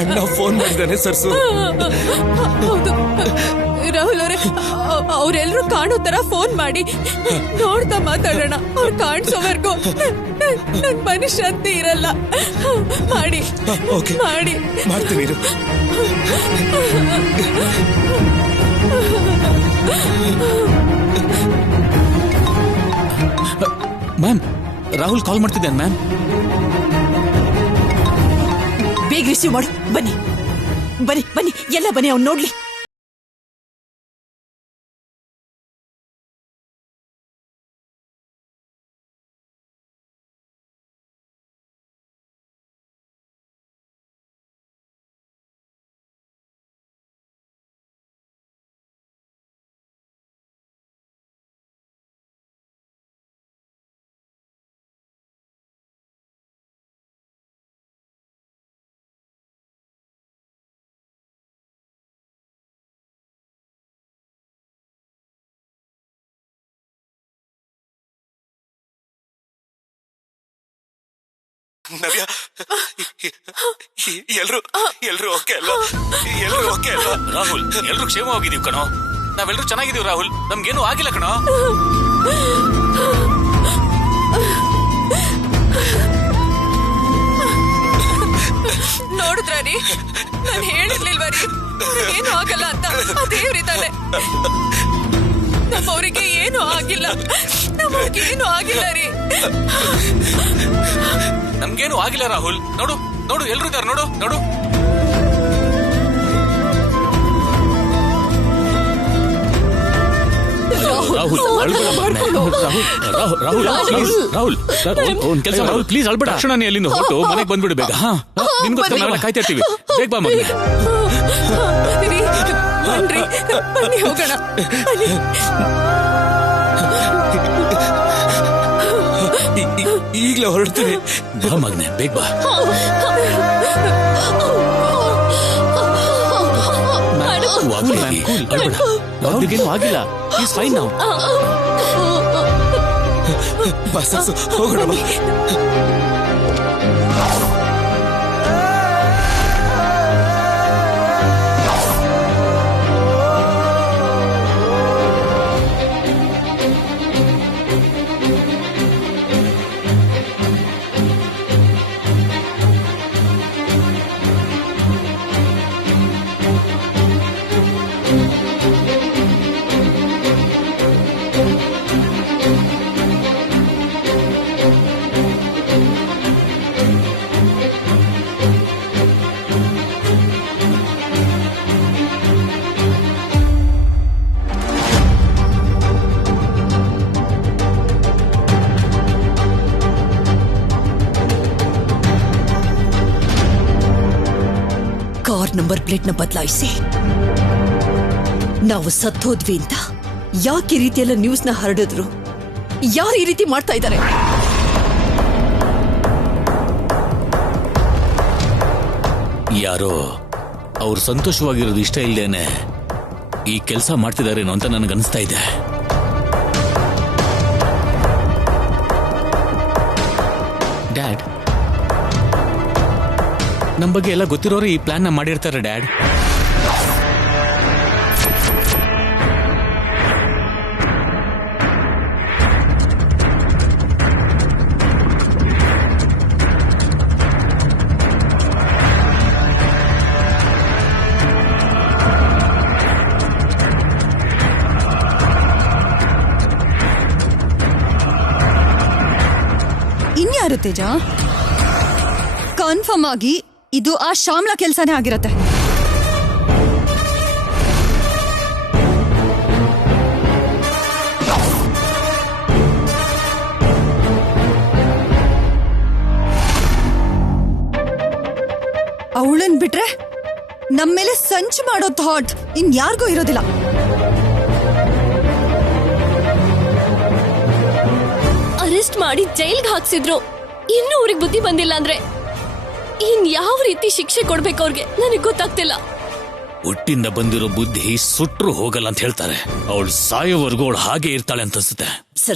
ಅಣ್ಣ ಫೋನ್ ಮಾಡಿದ್ದಾನೆ ಸರ್ಸು. ಹೌದು ರಾಹುಲ್ ಅವರೇ, ಅವ್ರೆಲ್ರು ಕಾಣೋ ತರ ಫೋನ್ ಮಾಡಿ ನೋಡ್ತಾ ಮಾತಾಡೋಣ. ಅವ್ರು ಕಾಣಿಸೋವರೆಗೂ ನನ್ ಮನುಷ್ಯಂತೆ ಇರಲ್ಲ. ಮಾಡಿ ಮಾಡಿ ಮಾಡ್ತೀನಿ. ಮ್ಯಾಮ್, ರಾಹುಲ್ ಕಾಲ್ ಮಾಡ್ತಿದ್ದಾನೆ ಮ್ಯಾಮ್. ಬೇಗ ರಿಸೀವ್ ಮಾಡು. ಬನ್ನಿ ಬನ್ನಿ ಬನ್ನಿ, ಎಲ್ಲ ಬನ್ನಿ, ಅವ್ನು ನೋಡ್ಲಿ. ನವ್ಯ, ಎಲ್ರು ಓಕೆ ಅಲ್ಲ? ಎಲ್ರು ಓಕೆ ಅಲ್ಲ? ರಾಹುಲ್, ಎಲ್ರು ಕ್ಷೇಮವಾಗಿದೀವಿ ಕಣೋ. ನಾವೆಲ್ರು ಚೆನ್ನಾಗಿದೀವಿ ರಾಹುಲ್, ನಮ್ಗೇನು ಆಗಿಲ್ಲ ಕಣೋ. ನೋಡಿದ್ರಿ, ನಾನು ಹೇಳಿರ್ಲಿಲ್ವ ರೀ ಏನು ಆಗಲ್ಲ ಅಂತ. ದೇವ್ರಿದ್ದಾನೆ, ನಮ್ಮವ್ರಿಗೆ ಏನು ಆಗಿಲ್ಲ. ನಮ್ಮವ್ರಿಗೆ ಏನು ಆಗಿಲ್ಲ ರೀ. ನಮ್ಗೇನು ಆಗಿಲ್ಲ ರಾಹುಲ್. ನೋಡು ನೋಡು, ಎಲ್ರು ಇದ್ದಾರೆ. ನೋಡು ನೋಡು. ರಾಹುಲ್, ಒಂದ್ ಕೆಲಸ ರಾಹುಲ್, ಪ್ಲೀಸ್ ಅಳ್ಬೇಡ. ತಕ್ಷಣ ಅಲ್ಲಿಂದ ಹೊರಟು ಮನೆಗೆ ಬಂದ್ಬಿಡು ಬೇಗ. ನಿನ್ಗೋಸ್ಕರ ನಾವೆಲ್ಲ ಕಾಯ್ತಾ ಇರ್ತೀವಿ. ಬೇಗ ಬಾ ಮಗನೇ. ಬನ್ನಿ ಹೋಗೋಣ. ಈಗ್ಲೇ ಹೊರಡ್ತೀನಿ. ಬಾ ಮಗನೇ, ಬೇಗ ಬಾ. ಅವ್ರಿಗೇನು ಆಗಿಲ್ಲ. ಈಸ್ ಫೈನ್ ನಾವು. ಬಸ್ ಹೋಗೋಣ. ಕಾರ್ ನಂಬರ್ ಪ್ಲೇಟ್ ನ ಬದಲಾಯಿಸಿ ನಾವು ಸತ್ತೋದ್ವಿ ಅಂತ ಯಾಕೆ ಈ ರೀತಿ ಎಲ್ಲ ನ್ಯೂಸ್ ನ ಹರಡಿದ್ರು? ಯಾರು ಈ ರೀತಿ ಮಾಡ್ತಾ ಇದ್ದಾರೆ? ಯಾರೋ ಅವ್ರು ಸಂತೋಷವಾಗಿರೋದು ಇಷ್ಟ ಇಲ್ದೇನೆ ಈ ಕೆಲಸ ಮಾಡ್ತಿದಾರೇನೋ ಅಂತ ನನಗನ್ನಿಸ್ತಾ ಇದೆ. ಡ್ಯಾಡ್, ನಮ್ ಬಗ್ಗೆ ಎಲ್ಲ ಗೊತ್ತಿರೋರು ಈ ಪ್ಲಾನ್ ನ ಮಾಡಿರ್ತಾರೆ ಡ್ಯಾಡ್. ಇನ್ಯಾರು ತೇಜ? ಕನ್ಫರ್ಮ್ ಆಗಿ ಇದು ಆ ಶ್ಯಾಮ್ಲಾ ಕೆಲಸನೇ ಆಗಿರತ್ತೆ. ಅವಳನ್ ಬಿಟ್ರೆ ನಮ್ಮೇಲೆ ಸಂಚು ಮಾಡೋ ಥಾಟ್ ಇನ್ಯಾರಿಗೂ ಇರೋದಿಲ್ಲ. ಅರೆಸ್ಟ್ ಮಾಡಿ ಜೈಲ್ಗೆ ಹಾಕ್ಸಿದ್ರು, ಇನ್ನೂ ಅವ್ರಿಗೆ ಬುದ್ಧಿ ಬಂದಿಲ್ಲ ಅಂದ್ರೆ ಇನ್ ಯಾವ ರೀತಿ ಶಿಕ್ಷೆ ಕೊಡ್ಬೇಕು ಅವ್ರಿಗೆ ನನಗೆ ಗೊತ್ತಾಗ್ತಿಲ್ಲ. ಹುಟ್ಟಿಂದ ಬಂದಿರೋ ಬುದ್ಧಿ ಸುಟ್ರು ಹೋಗಲ್ಲ ಅಂತ ಹೇಳ್ತಾರೆ. ಅವಳು ಸಾಯೋವರೆಗೂ ಅವಳು ಹಾಗೆ ಇರ್ತಾಳೆ ಅಂತ ಅನ್ಸುತ್ತೆ.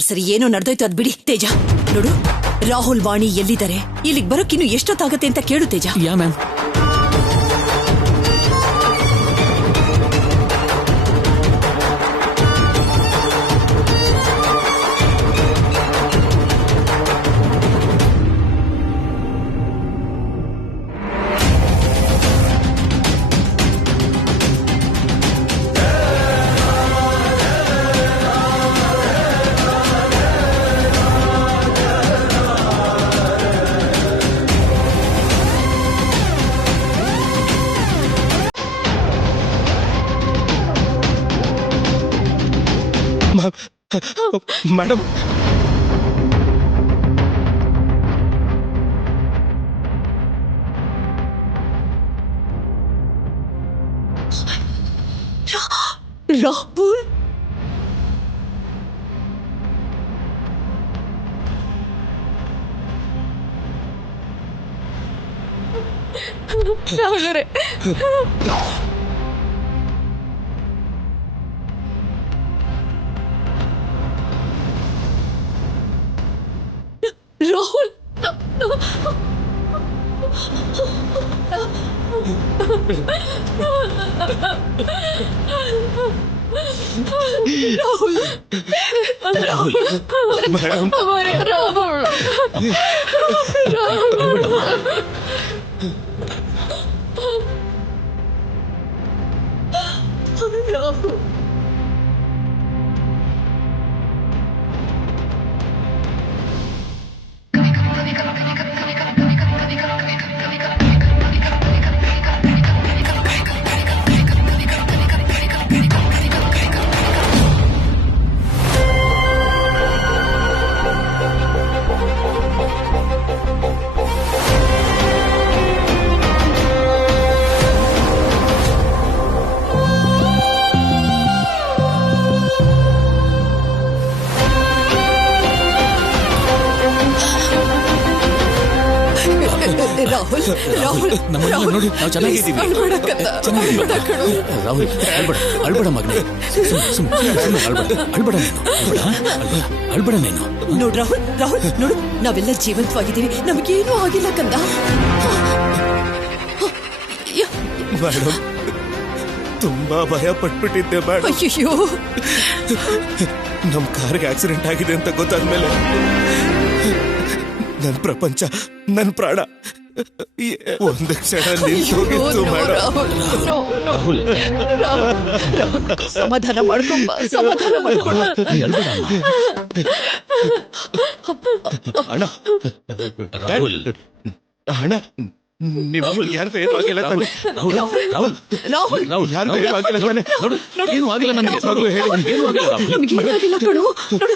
ಸರಿ ಏನೋ ನಡೆದೋಯ್ತು ಅದ್ ಬಿಡಿ. ತೇಜ ನೋಡು, ರಾಹುಲ್ ವಾಣಿ ಎಲ್ಲಿದ್ದಾರೆ? ಇಲ್ಲಿಗೆ ಬರೋಕ್ಕಿನ್ನು ಎಷ್ಟೊತ್ತಾಗತ್ತೆ ಅಂತ ಕೇಳು Teja. Yeah ma'am. Madam, Rahul Rahul madam, Rahul Rahul ನಮ್ಮನ್ನ ನೋಡಿ ನಾವು ಚೆನ್ನಾಗಿದ್ದೀವಿ. ರಾಹುಲ್ ಅಳ್ಬೇಡ ಮಗನೇ. ಅಳ್ಬೇಡ ನೀನು. ನೋಡ್ ರಾಹುಲ್ ರಾಹುಲ್ ನೋಡು, ನಾವೆಲ್ಲ ಜೀವಂತವಾಗಿದ್ದೀವಿ, ನಮಗೇನೂ ಆಗಿಲ್ಲ ಕಂದ. ಮೇಡಮ್, ತುಂಬಾ ಭಯ ಪಟ್ಬಿಟ್ಟಿದ್ದೆ ಮೇಡಮ್. ಅಯ್ಯೋ, ನಮ್ ಕಾರ್ಗೆ ಆಕ್ಸಿಡೆಂಟ್ ಆಗಿದೆ ಅಂತ ಗೊತ್ತಾದ್ಮೇಲೆ ನನ್ ಪ್ರಪಂಚ, ನನ್ ಪ್ರಾಣ ಒಂದು ಕ್ಷಣ ನಿಂತು ಹೋಗಿತ್ತು ಮೇಡಮ್. ಸಮಾಧಾನ ಮಾಡ್ಕೊಂಬ, ಸಮಾಧಾನ ಮಾಡ್ಕೊಂಬ. ಅಣ್ಣ, ಅಣ್ಣ, ನೀವು ಯಾರು ಏನೂ ಆಗಿಲ್ಲ ತಾನೆ? ಯಾರು ಏನೂ ಆಗಿಲ್ಲ ತಾನೆ? ಏನು ಆಗಿಲ್ಲ ನನಗೆ. ನಮ್ಗೇನಾಗಿಲ್ಲ ಕಣೋ. ನೋಡು,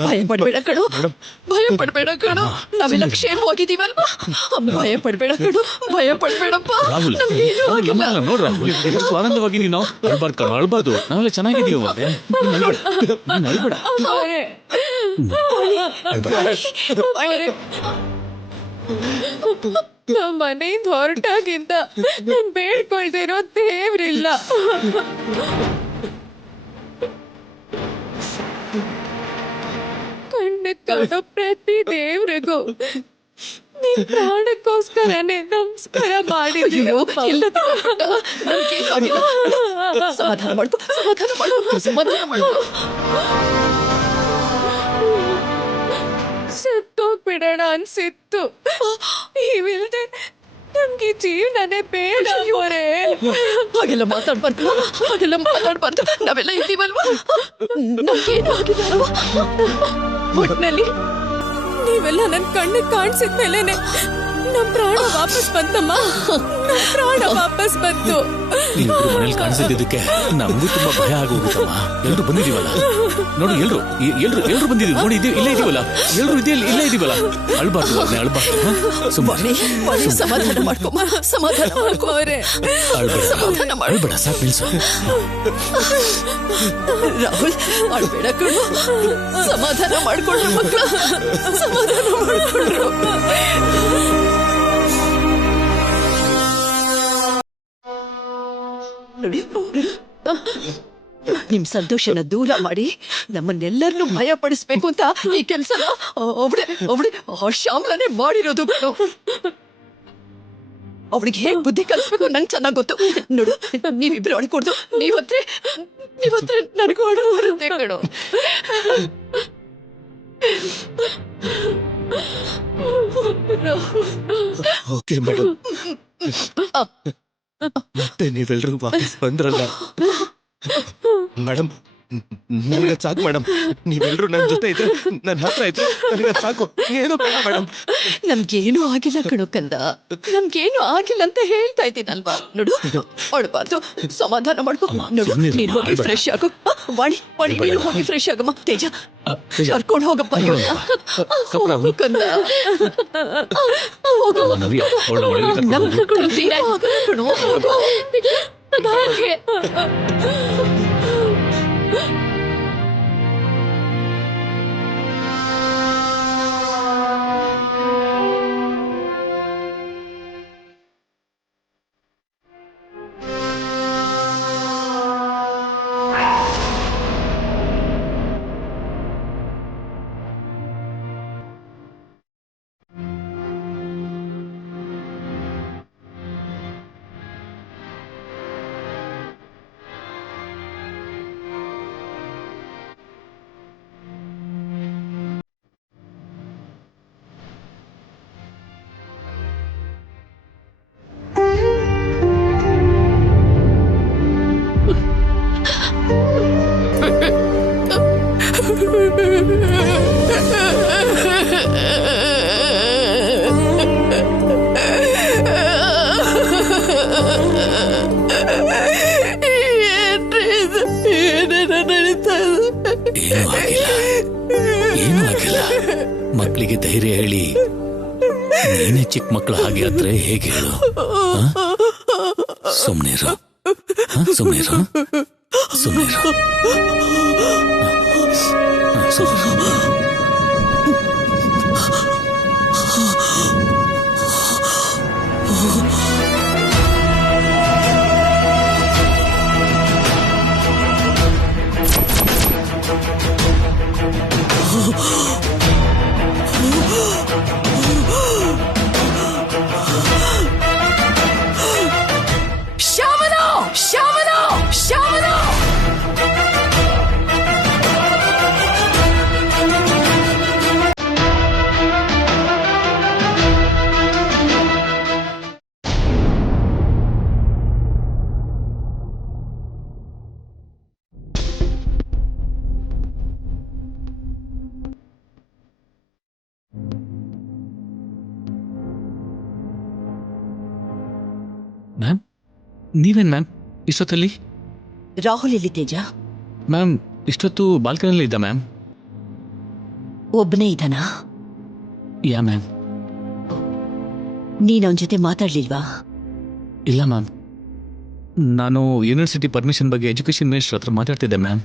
ಭಯ ಪಡ್ಬೇಡ ಕಣೋ, ಭಯ ಪಡ್ಬೇಡ ಕಣೋ. ನಾವೆಲ್ಲ ಕ್ಷೇಮವಾಗಿದ್ದೀವಲ್ವಾ? ಭಯ ಪಡ್ಬೇಡ ಕಣೋ, ಭಯ ಪಡ್ಬೇಡಪ್ಪ. ನಮ್ಗೇನೂ ಆಗಿಲ್ಲ. ನೋಡ್ರ ಎಷ್ಟು ಆನಂದವಾಗಿ ನೀನು ಅಳ್ಬಾರ್ದು ಕಣೋ, ಅಳ್ಬಾರ್ದು. ನಾವೆಲ್ಲ ಚೆನ್ನಾಗಿದ್ದೀವಿ. ಮತ್ತೆ ಅಳ್ಬೇಡ. ನಮ್ಮ ಮನೆಯಿಂದ ಹೊರಟಾಗಿಂದ ಬೇಡ್ಕೊಳ್ದಿರೋ ದೇವ್ರಿಲ್ಲ. ಕಣ್ಣು ಕಾಣೋ ಪ್ರತಿ ದೇವ್ರಿಗೂ ನಿನ್ ಪ್ರಾಣಕ್ಕೋಸ್ಕರನೇ ನಮಸ್ಕಾರ ಮಾಡಿದೀವಿ. ಸಮಾಧಾನ ಮಾಡ್ಕೊ, ಸಮಾಧಾನ ಮಾಡ್ಕೊ, ಸಮಾಧಾನ ಮಾಡ್ಕೊ. ಸತ್ತೋಗ್ಬಿಡೋಣ ಅನ್ಸಿತ್ತು. ನೀವಿಲ್ದೆ ನಮ್ಗೆ ಜೀವನನೇ ಬೇಡ ಇವರೇ. ಹಾಗೆಲ್ಲ ಮಾತಾಡ್ಬಾರ್ದು, ಹಾಗೆಲ್ಲ ಮಾತಾಡ್ಬಾರ್ದು. ನಾವೆಲ್ಲ ಇದ್ದೀವಲ್ವಾ? ನಮ್ಗೇನು ಆಗಿಲ್ಲ ಅಲ್ವಾ? ಒಟ್ನಲ್ಲಿ ನೀವೆಲ್ಲ ನನ್ ಕಣ್ಣಿಗೆ ಕಾಣಿಸಿದ್ಮೇಲೆನೆ ನಮ್ ಪ್ರಾಣ ವಾಪಸ್ ಬಂತಮ್ಮ. ನಮ್ ಪ್ರಾಣ ವಾಪಸ್ ಬಂತು. ನೀವಿಬ್ರು ಮನೇಲಿ ಕಾಣಿಸಿದ್ದಕ್ಕೆ ನಮಗೂ ತುಂಬಾ ಭಯ ಆಗೋಗುತ್ತಮ್ಮ. ಎಲ್ರು ಬಂದಿದೀವಲ್ಲ ನೋಡು, ಎಲ್ರು ಬಂದಿದೀವಿ ನೋಡಿ. ಇಲ್ಲೇ ಇದೀವಲ್ಲ, ಎಲ್ರು ಇಲ್ಲೇ ಇದೀವಲ್ಲ. ಅಳ್ಬಾರ್ದು, ಅಳ್ಬಾರ್ದು. ಸುಮ್ಮನೆ ಸಮಾಧಾನ ಮಾಡ್ಕೊಮ್ಮ, ಸಮಾಧಾನ ಮಾಡ್ಕೋರೆ. ಅಳ್ಬೇಡ, ಸಾಕು ನಿಲ್ಸು. ರಾಹುಲ್, ಅಳ್ಬೇಡ ಕಣು, ಸಮಾಧಾನ ಮಾಡ್ಕೊಳ್ರು ಮಕ್ಕಳ, ಸಮಾಧಾನ ಮಾಡ್ಕೊಳ್ರು. ನೋಡಿ ನಿಮ್ ಸಂತೋಷನ ದೂರ ಮಾಡಿ ನಮ್ಮನ್ನೆಲ್ಲರನ್ನೂ ಭಯ ಪಡಿಸ್ಬೇಕು ಅಂತ ಈ ಕೆಲ್ಸನ ಒಬ್ಳೆ ಶ್ಯಾಮಲನೇ ಮಾಡಿರೋದು ಕಣೋ. ಅವಳಿಗೆ ಹೇಗ್ ಬುದ್ಧಿ ಕಲಿಸ್ಬೇಕು ನಂಗೆ ಚೆನ್ನಾಗ್ ಗೊತ್ತು. ನೋಡು ನೀವಿಬ್ರು ಅಳ್ಕೊಡ್ದು ನೀವತ್ರೆ ನನಗೂ ಅಳು ಬರುತ್ತೆ ಕಣೋ. ಓಕೆ ಮೇಡಮ್, ಮತ್ತೆ ನೀವೆಲ್ರೂ ವಾಪಸ್ ಬಂದ್ರಲ್ಲ ಮೇಡಮ್, ನನಗೆ ಸಾಕು ಮೇಡಮ್. ನೀವೆಲ್ರೂ ನನ್ನ ಜೊತೆ ಇದ್ರೆ, ನನ್ನ ಹತ್ರ ಇದ್ರೆ ನನಗೆ ಸಾಕು. ಏನೋ ಬೇಡ ಮೇಡಮ್. ನಮ್ಗೇನು ಆಗಿಲ್ಲ ಕಣೋ ಕಂದ, ನಮ್ಗೇನು ಆಗಿಲ್ಲ ಅಂತ ಹೇಳ್ತಾ ಇದ್ದೀನಲ್ವಾ. ನೋಡು ಅಳ್ಬಾರ್ದು, ಸಮಾಧಾನ ಮಾಡ್ಕೊ. ನೋಡು ನೀನು ಹೋಗಿ ಫ್ರೆಶ್ ಆಗು. ವಾಣಿ ನೀನು ಹೋಗಿ ಫ್ರೆಶ್ ಆಗಮ್ಮ. ತೇಜ ಕರ್ಕೊಂಡು ಹೋಗಪ್ಪ ಹೋಗು ಕಂದ, ಹೋಗು. ನಮ್ ಕರ್ಕೊಂಡು ಹೋಗ್ತೀರಾ? ಕಣೋ, ಹೋಗು. ಏನೂ ಆಗಿಲ್ಲ. ಮಕ್ಕಳಿಗೆ ಧೈರ್ಯ ಹೇಳಿ ನೀನೇ ಚಿಕ್ಕ ಮಕ್ಕಳು ಹಾಗೆ ಆದ್ರೆ ಹೇಗೆ ಹೇಳು? ಸುಮ್ನಿರು, ಸುಮ್ನಿರು, ಸುಮ್ನಿರು. ಮ್ಯಾಮ್, ನೀವೇನ್ ಮ್ಯಾಮ್ ಇಷ್ಟೊತ್ತಲ್ಲಿ? ರಾಹುಲ್ ಎಲ್ಲಿ ತೇಜ? ಮ್ಯಾಮ್ ಇಷ್ಟೊತ್ತು ಬಾಲ್ಕನಿಯಲ್ಲಿ ಇದ್ದ ಮ್ಯಾಮ್. ಒಬ್ಬನೇ ಇದ್ದಾನಾ? Yeah ma'am. ನೀನ್ ಅವನ ಜೊತೆ ಮಾತಾಡ್ಲಿಲ್ವಾ? ಇಲ್ಲ ಮ್ಯಾಮ್, ನಾನು ಯೂನಿವರ್ಸಿಟಿ ಪರ್ಮಿಷನ್ ಬಗ್ಗೆ ಎಜುಕೇಶನ್ ಮಿನಿಸ್ಟರ್ ಹತ್ರ ಮಾತಾಡ್ತಿದ್ದೆ ಮ್ಯಾಮ್.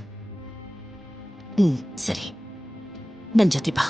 ಸರಿ, ನನ್ ಜೊತೆ ಬಾ.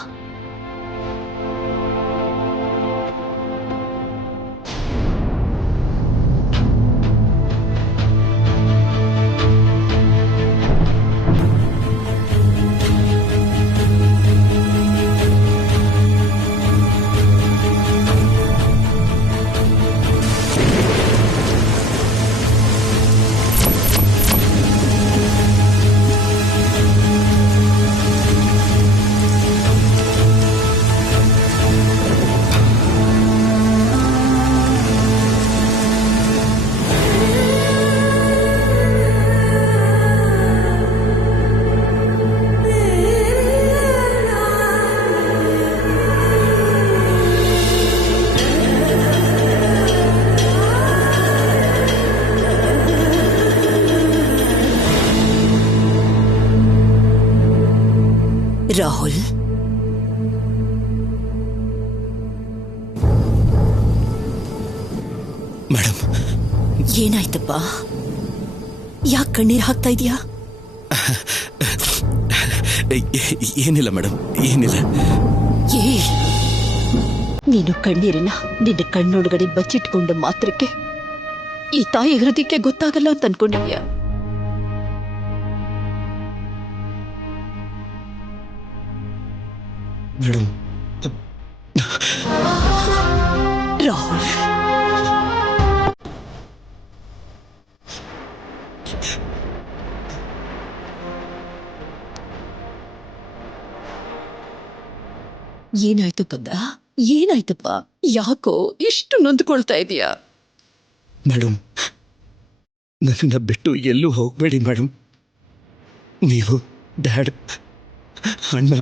ರಾಹುಲ್, ಮೇಡಮ್, ಏನಾಯ್ತಪ್ಪ? ಯಾಕೆ ಕಣ್ಣೀರ್ ಹಾಕ್ತಾ ಇದೀಯಾ? ಏನಿಲ್ಲ ಮೇಡಮ್, ಏನಿಲ್ಲ. ನೀನು ಕಣ್ಣೀರಿನ ನಿನ್ನ ಕಣ್ಣೊಳಗಡೆ ಬಚ್ಚಿಟ್ಕೊಂಡ ಮಾತ್ರಕ್ಕೆ ಈ ತಾಯಿ ಹೃದಯಕ್ಕೆ ಗೊತ್ತಾಗಲ್ಲ ಅಂತ ಅನ್ಕೊಂಡಿದ್ಯಾ? ಮೇಡಮ್, ರಾಹುಲ್, ಏನಾಯ್ತು ಕಂದ? ಏನಾಯ್ತಪ್ಪ? ಯಾಕೋ ಇಷ್ಟು ನೊಂದ್ಕೊಳ್ತಾ ಇದೀಯಾ? ಮೇಡಮ್, ನನ್ನ ಬಿಟ್ಟು ಎಲ್ಲೂ ಹೋಗ್ಬೇಡಿ ಮೇಡಮ್. ನೀವು, ಡ್ಯಾಡ್, ಅಣ್ಣ,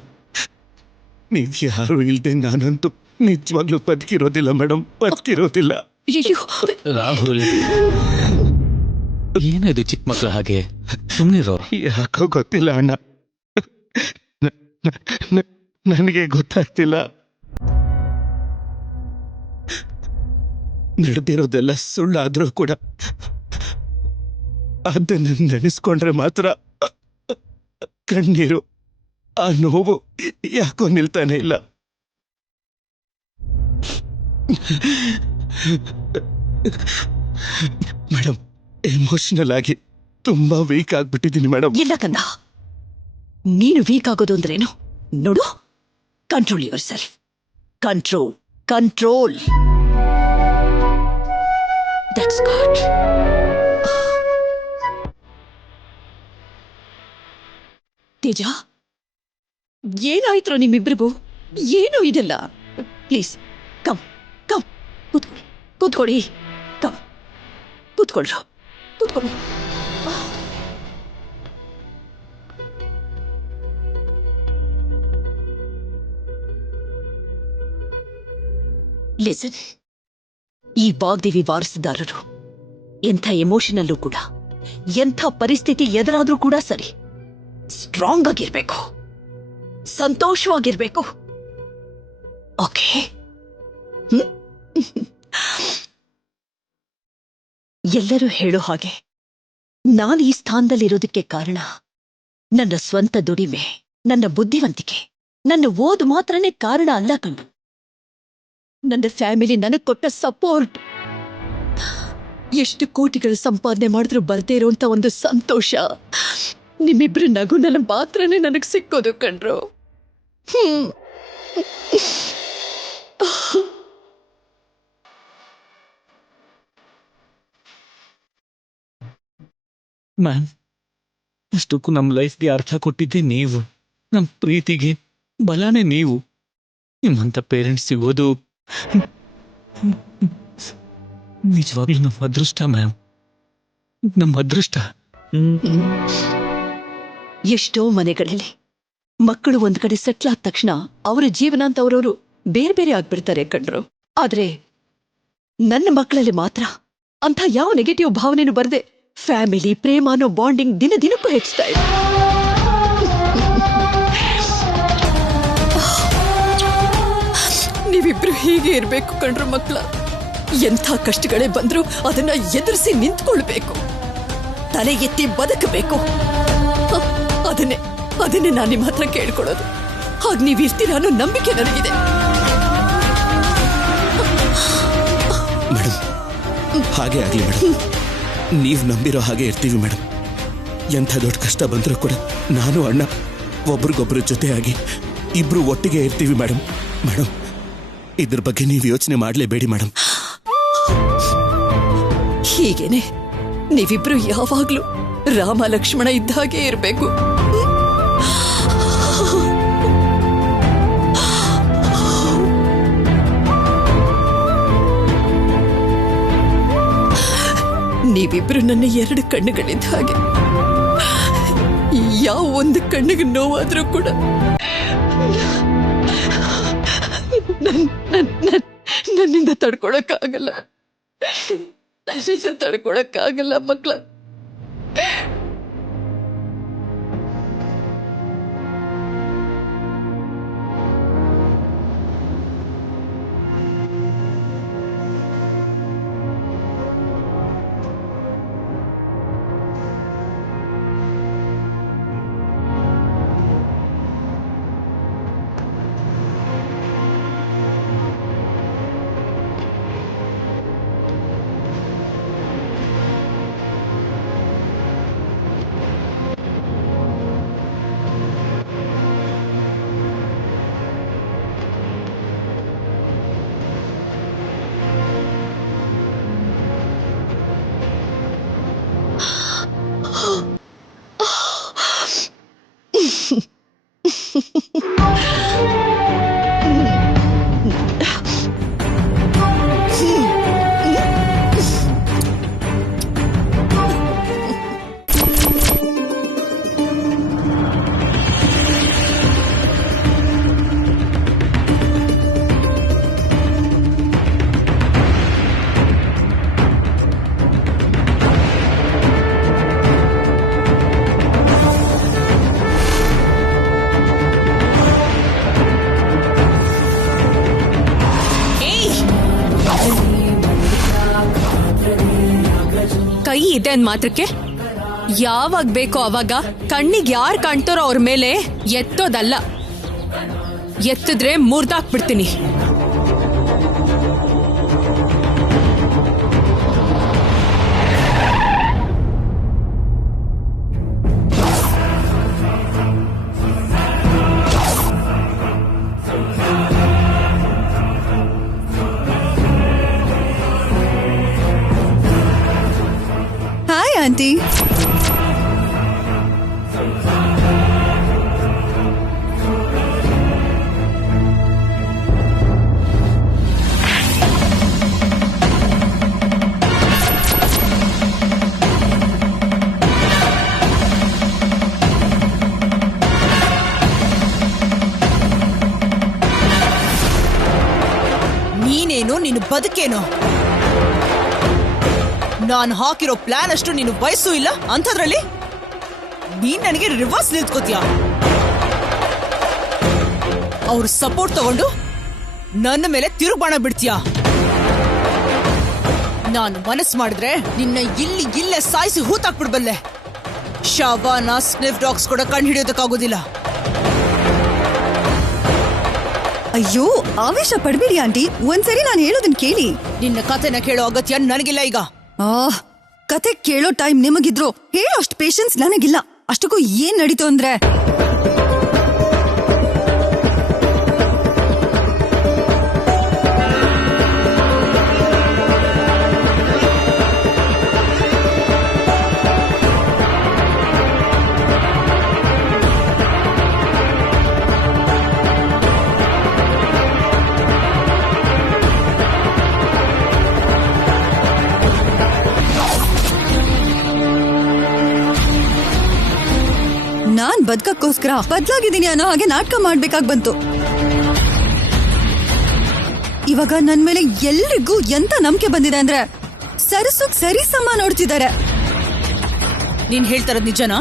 ನೀವು ಯಾರು ಇಲ್ದೆ ನಾನಂತೂ ನಿಜವಾಗ್ಲೂ ಬದುಕಿರೋದಿಲ್ಲ ಮೇಡಮ್, ಬದುಕಿರೋದಿಲ್ಲ. ಅಯ್ಯೋ, ರಾಹುಲ್, ಏನಿದು ಚಿಕ್ಕ ಮಕ್ಳ ಹಾಗೆ? ಸುಮ್ಮನಿರೋ. ಯಾಕೋ ಗೊತ್ತಿಲ್ಲ ಅಣ್ಣ, ನನಗೆ ಗೊತ್ತಾಗ್ತಿಲ್ಲ. ನಡೆದಿರೋದೆಲ್ಲ ಸುಳ್ಳಾದ್ರೂ ಕೂಡ ಅದನ್ನ ನೆನೆಸ್ಕೊಂಡ್ರೆ ಮಾತ್ರ ಕಣ್ಣೀರು, ಆ ನೋವು ಯಾಕೋ ನಿಲ್ತಾನೆ ಇಲ್ಲ. ಮೇಡಮ್, ಎಮೋಷನಲ್ ಆಗಿ ತುಂಬಾ ವೀಕ್ ಆಗ್ಬಿಟ್ಟಿದ್ದೀನಿ ಮೇಡಮ್. ಇಲ್ಲ ಕಂದ, ನೀನು ವೀಕ್ ಆಗೋದು ಅಂದ್ರೇನು? ನೋಡು, control yourself. Control, control. That's good. Teja, ಏನಾಯ್ತು ನಿಮ್ಮಿಬ್ರಿಗೂ? ಏನು ಇದೆಲ್ಲ? ಪ್ಲೀಸ್ ಕಮ್ ಕಮ್, ಕೂತ್ಕೊಳ್ಳಿ. ಕಮ್, ಕೂತ್ಕೊಳ್ರು, ಕೂತ್ಕೊಳ್ಳಿ. ಲಿಸನ್, ಈ ವಾಗ್ದೇವಿ ವಾರಸುದಾರರು ಎಂಥ ಎಮೋಷನಲ್ಲೂ ಕೂಡ, ಎಂಥ ಪರಿಸ್ಥಿತಿ ಎದುರಾದ್ರೂ ಕೂಡ ಸರಿ, ಸ್ಟ್ರಾಂಗ್ ಆಗಿರ್ಬೇಕು, ಸಂತೋಷವಾಗಿರ್ಬೇಕು. ಓಕೆ? ಎಲ್ಲರೂ ಹೇಳೋ ಹಾಗೆ ನಾನು ಈ ಸ್ಥಾನದಲ್ಲಿರೋದಕ್ಕೆ ಕಾರಣ ನನ್ನ ಸ್ವಂತ ದುಡಿಮೆ, ನನ್ನ ಬುದ್ಧಿವಂತಿಕೆ, ನನ್ನ ಓದು ಮಾತ್ರನೇ ಕಾರಣ ಅಲ್ಲ ಕಣ್ಣು. ನನ್ನ ಫ್ಯಾಮಿಲಿ ನನಗೆ ಕೊಟ್ಟ ಸಪೋರ್ಟ್. ಎಷ್ಟು ಕೋಟಿಗಳು ಸಂಪಾದನೆ ಮಾಡಿದ್ರು ಬರ್ದೇ ಇರುವಂತ ಒಂದು ಸಂತೋಷ, ನಿಮ್ಮಿಬ್ರು ನಗು ನನ್ನ ಮಾತ್ರನೇ ನನಗೆ ಸಿಕ್ಕೋದು ಕಣ್ರು. ಮ್ಯಾಮ್, ಅಷ್ಟಕ್ಕೂ ನಮ್ಮ ಲೈಫ್ಗೆ ಅರ್ಥ ಕೊಟ್ಟಿದ್ದೆ ನೀವು, ನಮ್ಮ ಪ್ರೀತಿಗೆ ಬಲಾನೇ ನೀವು. ನಿಮ್ಮಂಥ ಪೇರೆಂಟ್ಸ್ ಸಿಗೋದು ನಿಜವಾಗ್ಲೂ ನಮ್ಮ ಅದೃಷ್ಟ ಮ್ಯಾಮ್, ನಮ್ಮ ಅದೃಷ್ಟ. ಎಷ್ಟೋ ಮನೆಗಳಲ್ಲಿ ಮಕ್ಕಳು ಒಂದ್ ಕಡೆ ಸೆಟ್ಲ್ ಆದ ತಕ್ಷಣ ಅವರ ಜೀವನ ಅಂತ ಅವರವರು ಬೇರೆ ಬೇರೆ ಆಗ್ಬಿಡ್ತಾರೆ ಕಣ್ರು. ಆದ್ರೆ ನನ್ನ ಮಕ್ಕಳಲ್ಲಿ ಮಾತ್ರ ಅಂಥ ಯಾವ ನೆಗೆಟಿವ್ ಭಾವನೆನೂ ಬರದೆ ಫ್ಯಾಮಿಲಿ, ಪ್ರೇಮ ಅನ್ನೋ ಬಾಂಡಿಂಗ್ ದಿನ ದಿನಕ್ಕೂ ಹೆಚ್ಚುತ್ತಾ ಇದೆ. ನೀವಿಬ್ರು ಹೀಗೆ ಇರ್ಬೇಕು ಕಣ್ರು ಮಕ್ಕಳ. ಎಂಥ ಕಷ್ಟಗಳೇ ಬಂದ್ರು ಅದನ್ನ ಎದುರಿಸಿ ನಿಂತ್ಕೊಳ್ಬೇಕು, ತಲೆ ಎತ್ತಿ ಬದುಕಬೇಕು. ಅದನ್ನೇ ಅದನ್ನೇ ನಾನು ನಿಮ್ಮ ಹತ್ರ ಕೇಳ್ಕೊಳ್ಳೋದು. ಹಾಗೆ ನೀವು ಇರ್ತೀರ ಅನ್ನೋ ನಂಬಿಕೆ ನನಗಿದೆ. ಮೇಡಮ್, ಹಾಗೆ ಆಗ್ಲಿ ಮೇಡಮ್. ನೀವು ನಂಬಿರೋ ಹಾಗೆ ಇರ್ತೀವಿ ಮೇಡಮ್. ಎಂಥ ದೊಡ್ಡ ಕಷ್ಟ ಬಂದರೂ ಕೂಡ ನಾನು ಅಣ್ಣ ಒಬ್ರಿಗೊಬ್ರು ಜೊತೆಯಾಗಿ ಇಬ್ರು ಒಟ್ಟಿಗೆ ಇರ್ತೀವಿ ಮೇಡಮ್. ಮೇಡಮ್, ಇದ್ರ ಬಗ್ಗೆ ನೀವು ಯೋಚನೆ ಮಾಡಲೇಬೇಡಿ ಮೇಡಮ್. ಹೀಗೇನೆ ನೀವಿಬ್ರು ಯಾವಾಗ್ಲೂ ರಾಮ ಲಕ್ಷ್ಮಣ ಇದ್ದ ಹಾಗೆ ಇರಬೇಕು. ನೀವಿಬ್ರು ನನ್ನ ಎರಡು ಕಣ್ಣುಗಳಿದ್ದ ಹಾಗೆ. ಯಾವ ಒಂದು ಕಣ್ಣಿಗೆ ನೋವಾದ್ರೂ ಕೂಡ ನನ್ನಿಂದ ತಡ್ಕೊಳಕ್ಕಾಗಲ್ಲ, ನನ್ನಿಂದ ತಡ್ಕೊಳಕ್ಕಾಗಲ್ಲ ಮಕ್ಕಳ. ಕೈ ಇದೆ ಅಂದ್ ಮಾತ್ರಕ್ಕೆ ಯಾವಾಗ ಬೇಕೋ ಅವಾಗ ಕಣ್ಣಿಗೆ ಯಾರು ಕಾಣ್ತಾರೋ ಅವ್ರ ಮೇಲೆ ಎತ್ತೋದಲ್ಲ, ಎತ್ತಿದ್ರೆ ಮುರ್ದಾಕ್ಬಿಡ್ತೀನಿ. Hi aunty. ನೀನೇನು ನಿನ್ನ ಬದುಕೇನು? ನಾನು ಹಾಕಿರೋ ಪ್ಲಾನ್ ಅಷ್ಟು ನೀನು ವಯಸ್ಸು ಇಲ್ಲ ಅಂಥದ್ರಲ್ಲಿ ನೀನ್ ನನಗೆ ರಿವರ್ಸ್ ನಿಲ್ತ್ಕೋತೀಯ. ಅವ್ರ ಸಪೋರ್ಟ್ ತಗೊಂಡು ನನ್ನ ಮೇಲೆ ತಿರುಗ್ಬಾಣ ಬಿಡ್ತೀಯ. ನಾನು ಮನಸ್ಸು ಮಾಡಿದ್ರೆ ನಿನ್ನ ಇಲ್ಲೇ ಸಾಯಿಸಿ ಹೂತಾಕ್ಬಿಡ್ಬಲ್ಲೆ. ಶವನ ಸ್ನಿಫ್ ಡಾಗ್ಸ್ ಕೂಡ ಕಂಡು ಹಿಡಿಯೋದಕ್ಕಾಗೋದಿಲ್ಲ. ಅಯ್ಯೋ, ಆವೇಶ ಪಡ್ಬೇಡಿ ಆಂಟಿ. ಒಂದ್ಸರಿ ನಾನು ಹೇಳೋದನ್ನ ಕೇಳಿ. ನಿನ್ನ ಕಥೆನ ಕೇಳೋ ಅಗತ್ಯ ನನಗಿಲ್ಲ ಈಗ. ಕತೆ ಕೇಳೋ ಟೈಮ್ ನಿಮಗಿದ್ರು, ಹೇಳೋ ಅಷ್ಟು ಪೇಷನ್ಸ್ ನನಗಿಲ್ಲ. ಅಷ್ಟಕ್ಕೂ ಏನ್ ನಡೀತು ಅಂದ್ರೆ, ನಾನ್ ಬದುಕಕ್ಕೋಸ್ಕರ ಬದ್ಲಾಗಿದ್ದೀನಿ ಅನ್ನೋ ಹಾಗೆ ನಾಟಕ ಮಾಡ್ಬೇಕಾಗ್ ಬಂತು. ಇವಾಗ ನನ್ ಮೇಲೆ ಎಲ್ರಿಗೂ ಎಂತ ನಂಬಿಕೆ ಬಂದಿದೆ ಅಂದ್ರೆ, ಸರಸುಗ್ ಸರಿ ಸಮ ನೋಡ್ತಿದ್ದಾರೆ. ನೀನ್ ಹೇಳ್ತಾರದ್ ನಿಜನಾ?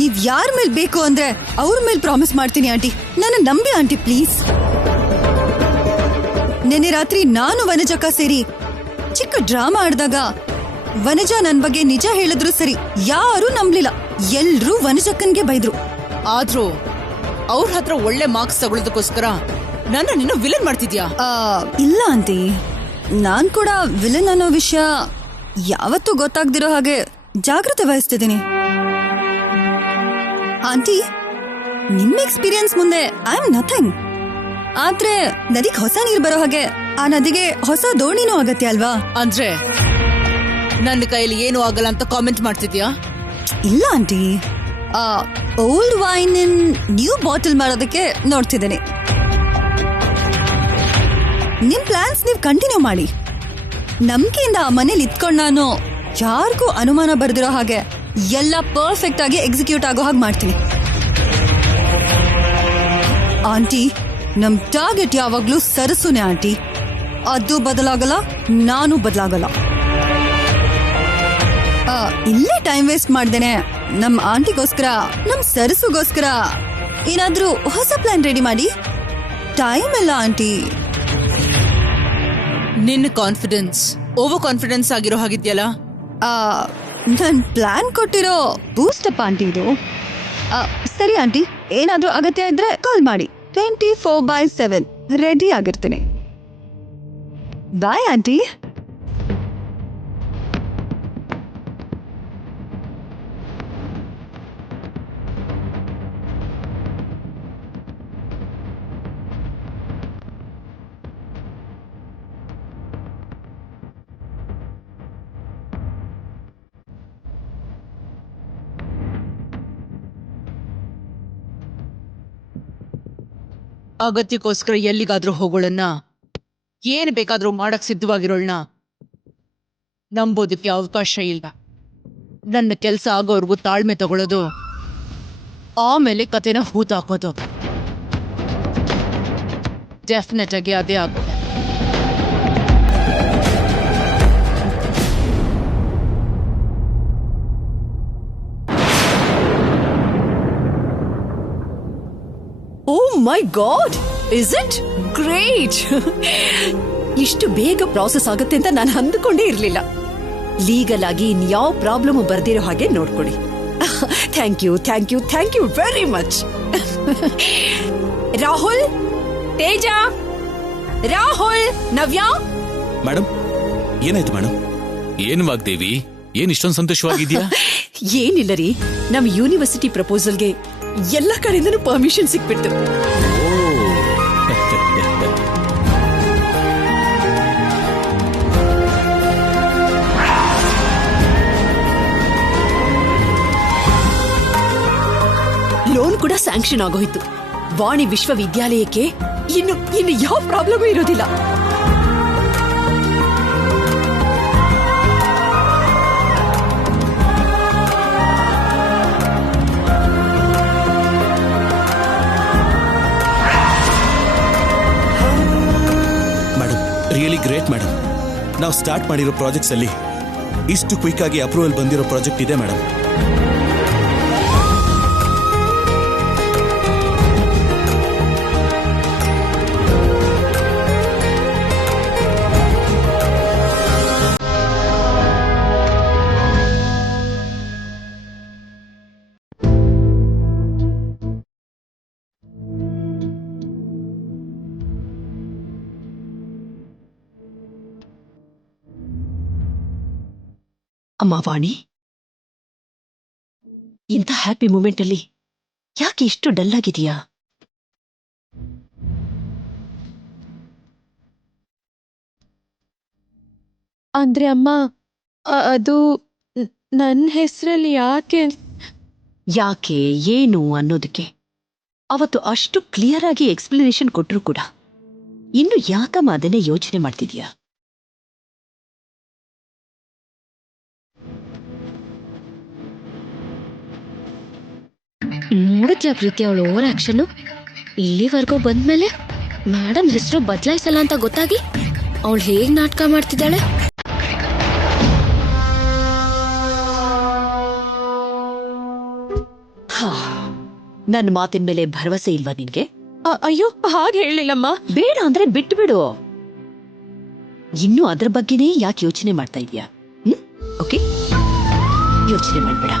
ನೀವ್ ಯಾರ ಮೇಲ್ ಬೇಕು ಅಂದ್ರೆ ಅವ್ರ ಮೇಲ್ ಪ್ರಾಮಿಸ್ ಮಾಡ್ತೀನಿ ಆಂಟಿ. ನನ್ನ ನಂಬಿ ಆಂಟಿ ಪ್ಲೀಸ್. ನೆನ್ನೆ ರಾತ್ರಿ ನಾನು ವನಜಕ್ಕ ಸೇರಿ ಚಿಕ್ಕ ಡ್ರಾಮಾ ಆಡ್ದಾಗ ವನಜ ನನ್ ಬಗ್ಗೆ ನಿಜ ಹೇಳಿದ್ರು ಸರಿ, ಯಾರು ನಂಬ್ಲಿಲ್ಲ. ಎಲ್ರೂ ವನಜಕ್ಕನ್ಗೆ ಬೈದ್ರು. ಆದ್ರೂ ಅವ್ರ ಹತ್ರ ಒಳ್ಳೆ ಮಾರ್ಕ್ಸ್ ತಗೊಳ್ಳೋದಕ್ಕೋಸ್ಕರ ನನ್ನ ನಿನ್ನ ವಿಲನ್ ಮಾಡ್ತಿದ್ಯಾ? ಇಲ್ಲ ಆಂಟಿ, ನಾನ್ ಕೂಡ ವಿಲನ್ ಅನ್ನೋ ವಿಷಯ ಯಾವತ್ತೂ ಗೊತ್ತಾಗ್ದಿರೋ ಹಾಗೆ ಜಾಗ್ರತೆ ವಹಿಸ್ತಿದ್ದೀನಿ. ಆಂಟಿ, ನಿಮ್ ಎಕ್ಸ್ಪೀರಿಯನ್ಸ್ ಮುಂದೆ ಐ ಆಮ್ ನಥಿಂಗ್. ಆದ್ರೆ ನದಿಗ್ ಹೊಸ ನೀರ್ ಬರೋ ಹಾಗೆ ಆ ನದಿಗೆ ಹೊಸ ದೋಣಿನೂ ಅಗತ್ಯ ಅಲ್ವಾ? ಅಂದ್ರೆ ನನ್ನ ಕೈಯಲ್ಲಿ ಏನು ಆಗಲ್ಲ ಅಂತ ಕಾಮೆಂಟ್ ಮಾಡ್ತಿದ್ಯಾ? ಇಲ್ಲ aunty, old wine in new bottle ಮಾಡೋದಕ್ಕೆ ನೋಡ್ತಿದ್ದೇನೆ. ನಿಮ್ ಪ್ಲಾನ್ಸ್ ನೀವ್ ಕಂಟಿನ್ಯೂ ಮಾಡಿ. ನಂಬಿಕೆಯಿಂದ ಆ ಮನೇಲಿ ಇತ್ಕೊಂಡ್ ನಾನು ಯಾರಿಗೂ ಅನುಮಾನ ಬರ್ದಿರೋ ಹಾಗೆ ಎಲ್ಲ ಪರ್ಫೆಕ್ಟ್ ಆಗಿ ಎಕ್ಸಿಕ್ಯೂಟ್ ಆಗೋ ಹಾಗೆ ಮಾಡ್ತೀನಿ. ಆಂಟಿ, ನಮ್ ಟಾರ್ಗೆಟ್ ಯಾವಾಗ್ಲೂ ಸರಸುನೆ ಆಂಟಿ. ಅದು ಬದಲಾಗಲ್ಲ, ನಾನು ಬದಲಾಗಲ್ಲ. ಇಲ್ಲೇ ಟೈಮ್ ವೇಸ್ಟ್ ಮಾಡ್ದೇನೆ ನಮ್ ಆಂಟಿಗೋಸ್ಕರ, ನಮ್ ಸರಸುಗೋಸ್ಕರ ಏನಾದ್ರೂ ಹೊಸ ಪ್ಲಾನ್ ರೆಡಿ ಮಾಡಿ. ಟೈಮ್ ಇಲ್ಲ ಆಂಟಿ. ನಿನ್ನ ಕಾನ್ಫಿಡೆನ್ಸ್ ಓವರ್ ಕಾನ್ಫಿಡೆನ್ಸ್ ಆಗಿರೋ ಹಾಗಿದ್ಯಲ್ಲ. ನನ್ ಪ್ಲಾನ್ ಕೊಟ್ಟಿರೋ ಬೂಸ್ಟ್ ಅಪ್ ಆಂಟಿ ಇದು. ಸರಿ ಆಂಟಿ, ಏನಾದ್ರೂ ಅಗತ್ಯ ಇದ್ರೆ ಕಾಲ್ ಮಾಡಿ. 24/7 ರೆಡಿ ಆಗಿರ್ತೀನಿ. Bye aunty. ಅಗತ್ಯಕ್ಕೋಸ್ಕರ ಎಲ್ಲಿಗಾದ್ರೂ ಹೋಗೋಳನ್ನ ಏನ್ ಬೇಕಾದ್ರೂ ಮಾಡಕ್ ಸಿದ್ಧವಾಗಿರೋಳ್ನ ನಂಬೋದಕ್ಕೆ ಅವಕಾಶ ಇಲ್ಲ. ನನ್ನ ಕೆಲಸ ಆಗೋವರೆಗೂ ತಾಳ್ಮೆ ತಗೊಳ್ಳೋದು, ಆಮೇಲೆ ಕತೆನ ಹೂತಾಕೋದು. ಡೆಫಿನೆಟ್ ಆಗಿ ಅದೇ ಆಗುತ್ತೆ. ಓ ಮೈ ಗಾಡ್, ಇಸ್ ಇಟ್ ಗ್ರೇಟ್! ಇಷ್ಟು ಬೇಗ ಪ್ರಾಸೆಸ್ ಆಗುತ್ತೆ ಅಂತ ನಾನು ಅಂದುಕೊಂಡೇ ಇರಲಿಲ್ಲ. ಲೀಗಲ್ ಆಗಿ ಇನ್ಯಾವ ಪ್ರಾಬ್ಲಮ್ ಬರ್ದಿರೋ ಹಾಗೆ ನೋಡ್ಕೊಳ್ಳಿ. Thank you, thank you, thank you very much. Rahul, Teja, Rahul, Navya. Madam, ಏನಾಯ್ತು ಮೇಡಮ್? ಏನ್ ವಾಗ್ದೇವಿ, ಏನ್ ಇಷ್ಟೊಂದು ಸಂತೋಷವಾಗಿದ್ಯಾ? ಏನಿಲ್ಲ ರೀ, ನಮ್ ಯೂನಿವರ್ಸಿಟಿ ಪ್ರಪೋಸಲ್ಗೆ ಎಲ್ಲ ಕಡೆಯಿಂದನೂ ಪರ್ಮಿಷನ್ ಸಿಕ್ಬಿಟ್ಟು. ಲೋನ್ ಕೂಡ ಸ್ಯಾಂಕ್ಷನ್ ಆಗೋಯ್ತು. ವಾಣಿ ವಿಶ್ವವಿದ್ಯಾಲಯಕ್ಕೆ ಇನ್ನು ಯಾವ ಪ್ರಾಬ್ಲಮ್ ಇರೋದಿಲ್ಲ. Madam, really great madam. ನಾವು ಸ್ಟಾರ್ಟ್ ಮಾಡಿರೋ ಪ್ರಾಜೆಕ್ಟ್ಸ್ ಅಲ್ಲಿ ಇಷ್ಟು ಕ್ವಿಕ್ ಆಗಿ ಅಪ್ರೂವಲ್ ಬಂದಿರೋ ಪ್ರಾಜೆಕ್ಟ್ ಇದೆ ಮೇಡಮ್. ಅಮ್ಮ ವಾಣಿ, ಇಂಥ ಹ್ಯಾಪಿ ಮೂಮೆಂಟ್ ಅಲ್ಲಿ ಯಾಕೆ ಇಷ್ಟು ಡಲ್ ಆಗಿದೆಯಾ? ಅಂದ್ರೆ ಅಮ್ಮ, ಅದು ನನ್ನ ಹೆಸರಲ್ಲಿ ಯಾಕೆ ಏನು ಅನ್ನೋದಕ್ಕೆ ಅವತ್ತು ಅಷ್ಟು ಕ್ಲಿಯರ್ ಆಗಿ ಎಕ್ಸ್ಪ್ಲನೇಷನ್ ಕೊಟ್ಟರು ಕೂಡ ಇನ್ನು ಯಾಕಮ್ಮ ಅದನ್ನೇ ಯೋಚನೆ ಮಾಡ್ತಿದ್ಯಾ? ನೋಡಿದ್ಯಾ ಪ್ರೀತಿ ಅವಳು ಓವರ್ ಆಕ್ಷನ್? ಇಲ್ಲಿವರೆಗೂ ಬಂದ್ಮೇಲೆ ಮೇಡಮ್ ಹೆಸರು ಬದಲಾಯಿಸಲ್ಲ ಅಂತ ಗೊತ್ತಾಗಿ ಅವಳು ಹೇಗ್ ನಾಟಕ ಮಾಡ್ತಿದ್ದಾಳೆ. ನನ್ನ ಮಾತಿನ ಮೇಲೆ ಭರವಸೆ ಇಲ್ವಾ ನಿನ್ಗೆ? ಅಯ್ಯೋ, ಹಾಗೆ ಹೇಳಿಲ್ಲಮ್ಮ. ಬೇಡ ಅಂದ್ರೆ ಬಿಟ್ಟು ಬಿಡು. ಇನ್ನು ಅದ್ರ ಬಗ್ಗೆನೇ ಯಾಕೆ ಯೋಚನೆ ಮಾಡ್ತಾ ಇದೀಯಾ? ಓಕೆ, ಯೋಚನೆ ಮಾಡ್ಬೇಡ.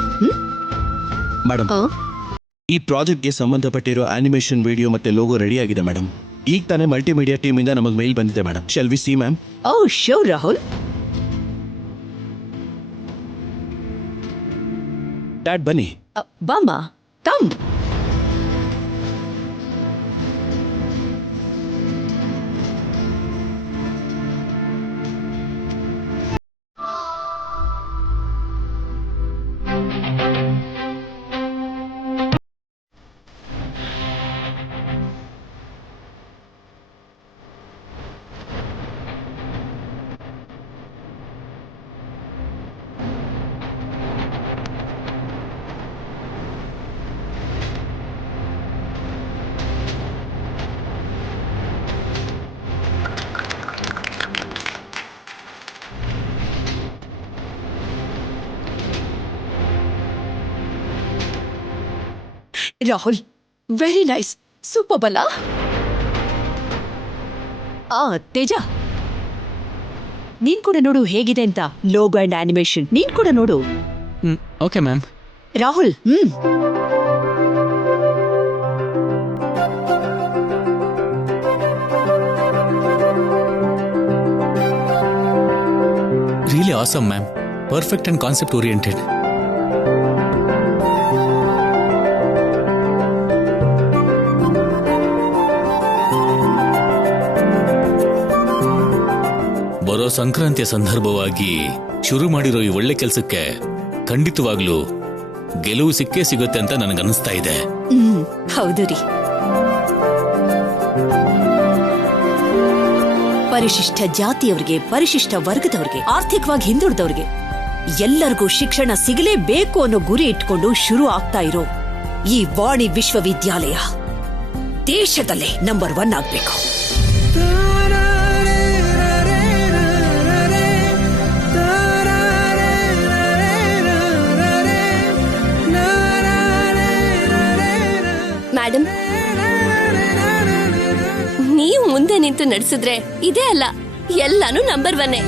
ಮೇಡಮ್, ಈ ಪ್ರಾಜೆಕ್ಟ್ಗೆ ಸಂಬಂಧಪಟ್ಟಿರೋ ಆನಿಮೇಷನ್ ವಿಡಿಯೋ ಮತ್ತೆ ಲೋಗೋ ರೆಡಿ ಆಗಿದೆ ಮೇಡಮ್. ಈಗ ತಾನೇ ಮಲ್ಟಿಮೀಡಿಯಾ ಟೀಮ್ ಇಂದ ನಮಗೆ ಮೇಲ್ ಬಂದಿದೆ madam. Shall we see ma'am? Oh sure Rahul. Dad ಬನ್ನಿ. ಬಾಮ್ಮ, come. Rahul, very nice, super ಬಲ. ತೇಜ, ನೀನ್ ಕೂಡ ನೋಡು ಹೇಗಿದೆ ಅಂತ ಲೋಗೋ ಅಂಡ್ ಆನಿಮೇಷನ್. ನೀನ್ ಕೂಡ ನೋಡು. Okay ma'am. Rahul, really awesome ma'am. Perfect and concept oriented. ಬರೋ ಸಂಕ್ರಾಂತಿಯ ಸಂದರ್ಭವಾಗಿ ಶುರು ಮಾಡಿರೋ ಈ ಒಳ್ಳೆ ಕೆಲಸಕ್ಕೆ ಖಂಡಿತವಾಗ್ಲೂ ಗೆಲುವು ಸಿಕ್ಕೇ ಸಿಗುತ್ತೆ ಅಂತ ನನಗನ್ನಿಸ್ತಾ ಇದೆ. ಹೌದು ರೀ. ಪರಿಶಿಷ್ಟ ಜಾತಿಯವರಿಗೆ, ಪರಿಶಿಷ್ಟ ವರ್ಗದವರಿಗೆ, ಆರ್ಥಿಕವಾಗಿ ಹಿಂದುಳಿದವರಿಗೆ ಎಲ್ಲರಿಗೂ ಶಿಕ್ಷಣ ಸಿಗಲೇಬೇಕು ಅನ್ನೋ ಗುರಿ ಇಟ್ಕೊಂಡು ಶುರು ಆಗ್ತಾ ಇರೋ ಈ ವಾಣಿ ವಿಶ್ವವಿದ್ಯಾಲಯ ದೇಶದಲ್ಲೇ ನಂಬರ್ 1 ಆಗ್ಬೇಕು. ಮೇಡಮ್, ನೀವು ಮುಂದೆ ನಿಂತು ನಡೆಸಿದ್ರೆ ಇದೇ ಅಲ್ಲ, ಎಲ್ಲಾನು ನಂಬರ್ 1.